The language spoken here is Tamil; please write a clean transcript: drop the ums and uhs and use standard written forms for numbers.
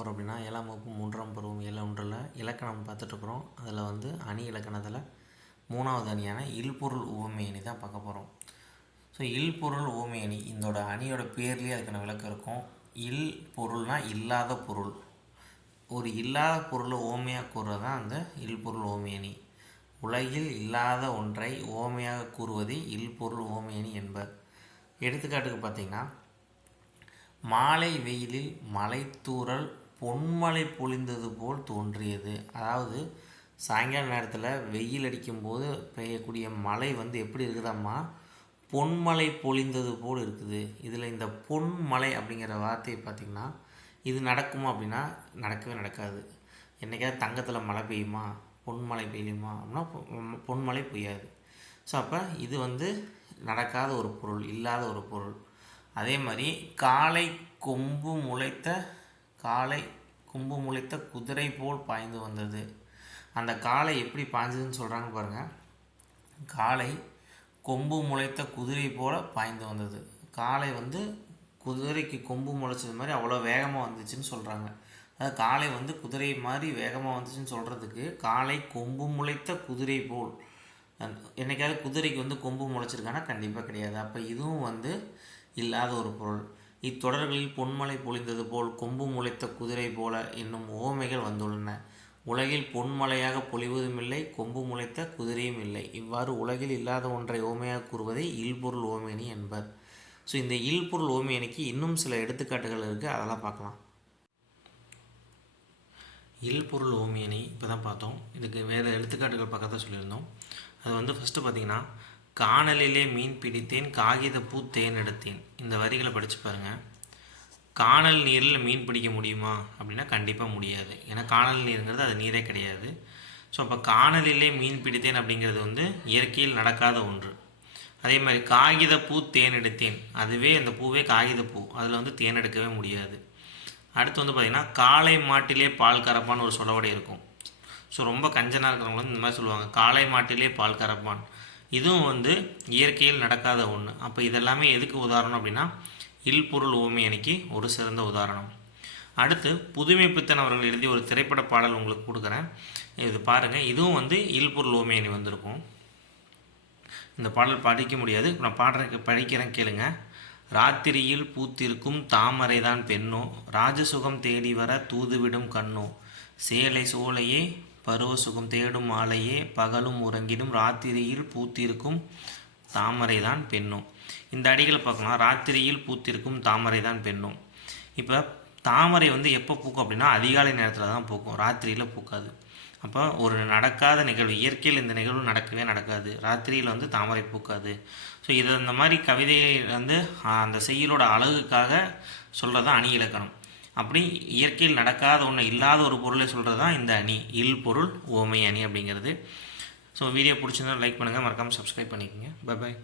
போகிறோம் அப்படின்னா 7ஆம் வகுப்பு 3ஆம் பருவம் இயல் 1ல் இலக்கணம் பார்த்துட்ருக்குறோம். அதில் வந்து அணி இலக்கணத்தில் 3வது அணியான இல்பொருள் உவமை அணி தான் பார்க்க போகிறோம். ஸோ இல்பொருள் உவமை அணி இதோட அணியோட பேர்லேயே அதுக்கான விளக்கம் இருக்கும். இல் பொருள்னால் இல்லாத பொருள், ஒரு இல்லாத பொருளை ஓமையாக கூறுறது தான் அந்த இல்பொருள் உவமை அணி. உலகில் இல்லாத ஒன்றை ஓமையாக கூறுவதே இல்பொருள் உவமை அணி என்பர். எடுத்துக்காட்டுக்கு பார்த்திங்கன்னா, மாலை வெயிலில் மலைத்தூறல் பொன்மலை பொழிந்தது போல் தோன்றியது. அதாவது சாயங்கால நேரத்தில் வெயில் அடிக்கும்போது பெய்யக்கூடிய மழை வந்து எப்படி இருக்குதாம்மா, பொன்மலை பொழிந்தது போல் இருக்குது. இதில் இந்த பொன்மலை அப்படிங்கிற வார்த்தையை பார்த்திங்கன்னா, இது நடக்குமா அப்படின்னா நடக்கவே நடக்காது. என்றைக்காவது தங்கத்தில் மழை பெய்யுமா, பொன்மலை பெய்யுமா அப்படின்னா பொன்மலை பெய்யாது. ஸோ அப்போ இது வந்து நடக்காத ஒரு பொருள், இல்லாத ஒரு பொருள். அதே மாதிரி காலை கொம்பு முளைத்த குதிரை போல் பாய்ந்து வந்தது. அந்த காளை எப்படி பாய்ஞ்சதுன்னு சொல்கிறாங்க பாருங்கள். காளை கொம்பு முளைத்த குதிரை போல் பாய்ந்து வந்தது. காளை வந்து குதிரைக்கு கொம்பு முளைச்சது மாதிரி அவ்வளோ வேகமாக வந்துச்சுன்னு சொல்கிறாங்க. அதாவது காளை வந்து குதிரை மாதிரி வேகமாக வந்துச்சுன்னு சொல்கிறதுக்கு காளை கொம்பு முளைத்த குதிரை போல். என்றைக்காவது குதிரைக்கு வந்து கொம்பு முளைச்சிருக்கானா கண்டிப்பாக கிடையாது. அப்போ இதுவும் வந்து இல்லாத ஒரு பொருள். இத்தொடர்களில் பொன்மலை பொழிந்தது போல், கொம்பு முளைத்த குதிரை போல என்னும் உவமைகள் வந்துள்ளன. உலகில் பொன்மலையாக பொழிவதும் இல்லை, கொம்பு முளைத்த குதிரையும் இல்லை. இவ்வாறு உலகில் இல்லாத ஒன்றை ஓமையாக கூறுவதை இல்பொருள் ஓமையணி என்பர். ஸோ இந்த இல்பொருள் ஓமையணிக்கு இன்னும் சில எடுத்துக்காட்டுகள் இருக்குது, அதெல்லாம் பார்க்கலாம். இல்பொருள் ஓமையணி இப்போ தான் பார்த்தோம். இதுக்கு வேறு எடுத்துக்காட்டுகள் பக்கத்தில் சொல்லியிருந்தோம். அது வந்து ஃபஸ்ட்டு பார்த்திங்கன்னா, காணலிலே மீன் பிடித்தேன், காகித பூ தேன் எடுத்தேன். இந்த வரிகளை படித்து பாருங்கள். காணல் நீரில் மீன் பிடிக்க முடியுமா அப்படின்னா கண்டிப்பாக முடியாது. ஏன்னா காணல் நீருங்கிறது அது நீரே கிடையாது. ஸோ அப்போ காணலிலே மீன் பிடித்தேன் அப்படிங்கிறது வந்து இயற்கையில் நடக்காத ஒன்று. அதே மாதிரி காகித பூ தேன் எடுத்தேன், அதுவே அந்த பூவே காகித பூ, அதில் வந்து தேன் எடுக்கவே முடியாது. அடுத்து வந்து பார்த்திங்கன்னா, காளை மாட்டிலே பால் கறப்பான்னு ஒரு சொலவடை இருக்கும். ஸோ ரொம்ப கஞ்சனாக இருக்கிறவங்க வந்து இந்த மாதிரி சொல்லுவாங்க, காளை மாட்டிலே பால் கறப்பான். இதுவும் வந்து இயற்கையில் நடக்காத ஒன்று. அப்போ இதெல்லாமே எதுக்கு உதாரணம் அப்படின்னா இல்பொருள் உவமை அணிக்கு ஒரு சிறந்த உதாரணம். அடுத்து புதுமைப்பித்தன் அவர்கள் எழுதிய ஒரு திரைப்பட பாடல் உங்களுக்கு கொடுக்குறேன், இது பாருங்கள். இதுவும் வந்து இல்பொருள் உவமை அணி வந்திருக்கும். இந்த பாடல் படிக்க முடியாது, நான் படிக்கிறேன் கேளுங்க. ராத்திரியில் பூத்திருக்கும் தாமரை தான் பெண்ணோ, ராஜசுகம் தேடி வர தூதுவிடும் கண்ணோ, சேலை சோலையே பருவசுகம் தேடும் மாலையே, பகலும் உறங்கிடும் ராத்திரியில் பூத்திருக்கும் தாமரை தான் பெண்ணும். இந்த அடிகளை பார்க்கலாம். ராத்திரியில் பூத்திருக்கும் தாமரை தான் பெண்ணும். இப்போ தாமரை வந்து எப்போ பூக்கும் அப்படின்னா அதிகாலை நேரத்தில் தான் பூக்கும், ராத்திரியில் பூக்காது. அப்போ ஒரு நடக்காத நிகழ்வு, இயற்கையில் இந்த நிகழ்வு நடக்கவே நடக்காது, ராத்திரியில் வந்து தாமரை பூக்காது. ஸோ இதை இந்த மாதிரி கவிதையை வந்து அந்த செய்யுளோட அழகுக்காக சொல்கிறது தான் அணி இலக்கணம். அப்படி இயற்கையில் நடக்காத ஒன்று, இல்லாத ஒரு பொருளை சொல்கிறது தான் இந்த அணி, இல் பொருள் உவமை அணி அப்படிங்கிறது. ஸோ வீடியோ பிடிச்சிருந்தா லைக் பண்ணுங்கள், மறக்காமல் சப்ஸ்கிரைப் பண்ணிக்கோங்க. Bye bye.